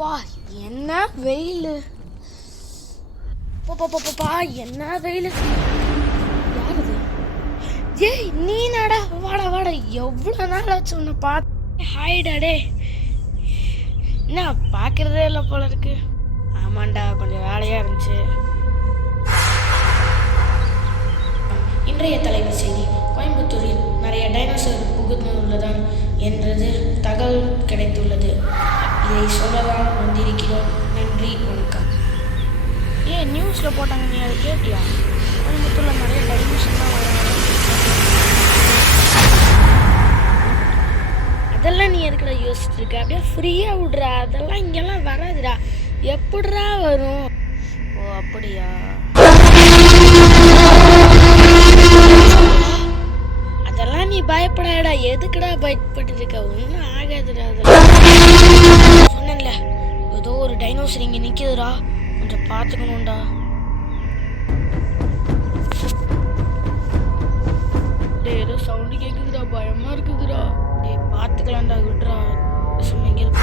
பா என்ன வெயில், பாப்பா என்ன வெயில். யாருது? ஏய் நீ நாடா, வாடா வாடா, எவ்வளோ நாள் ஆச்சு உன்னை பார்த்து. ஹாய்டா டே. என்ன பார்க்குறதே இல்லை போல இருக்கு. ஆமாண்டா, கொஞ்சம் வேலையாக இருந்துச்சு. இன்றைய தலைவர் செய்தி: கோயம்புத்தூரில் நிறைய டைனோசர் புகுந்துள்ளதான் என்றது தகவல் கிடைத்துள்ளது. இதை சொல்லதான் வந்திருக்கிறோம். நன்றி, வணக்கம். ஏன் நியூஸில் போட்டாங்க, நீ அதை கேட்டியா? கோயம்புத்தூரில் நிறைய டைனோசர்லாம் வராங்க. அதெல்லாம் நீ எதுக்குடா யோசிச்சுட்டு இருக்க? அப்படியே ஃப்ரீயாக விட்றா. அதெல்லாம் இங்கெல்லாம் வராதுடா. எப்படிடா வரும்? ஓ அப்படியா? அதெல்லாம் நீ பயப்படாடா. எதுக்குடா பயப்பட்டு இருக்க? ஒன்றும் ஆகாதுடா. அதெல்லாம் சொன்னேன்ல, ஏதோ ஒரு டைனோசர் இங்கே நிற்கிதுடா, கொஞ்சம் பார்த்துக்கணும்டா. டே ஏதோ சவுண்டு கேட்குதுடா, பயமாக இருக்குதுடா. டே பார்த்துக்கலாம்டா, விட்றா. சும்மா இங்கே இருக்க.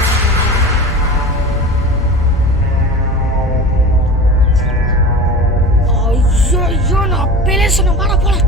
ஐயோ ஐயோ, நான் அப்பயிலே சொன்னேன், வாடா போலாம்.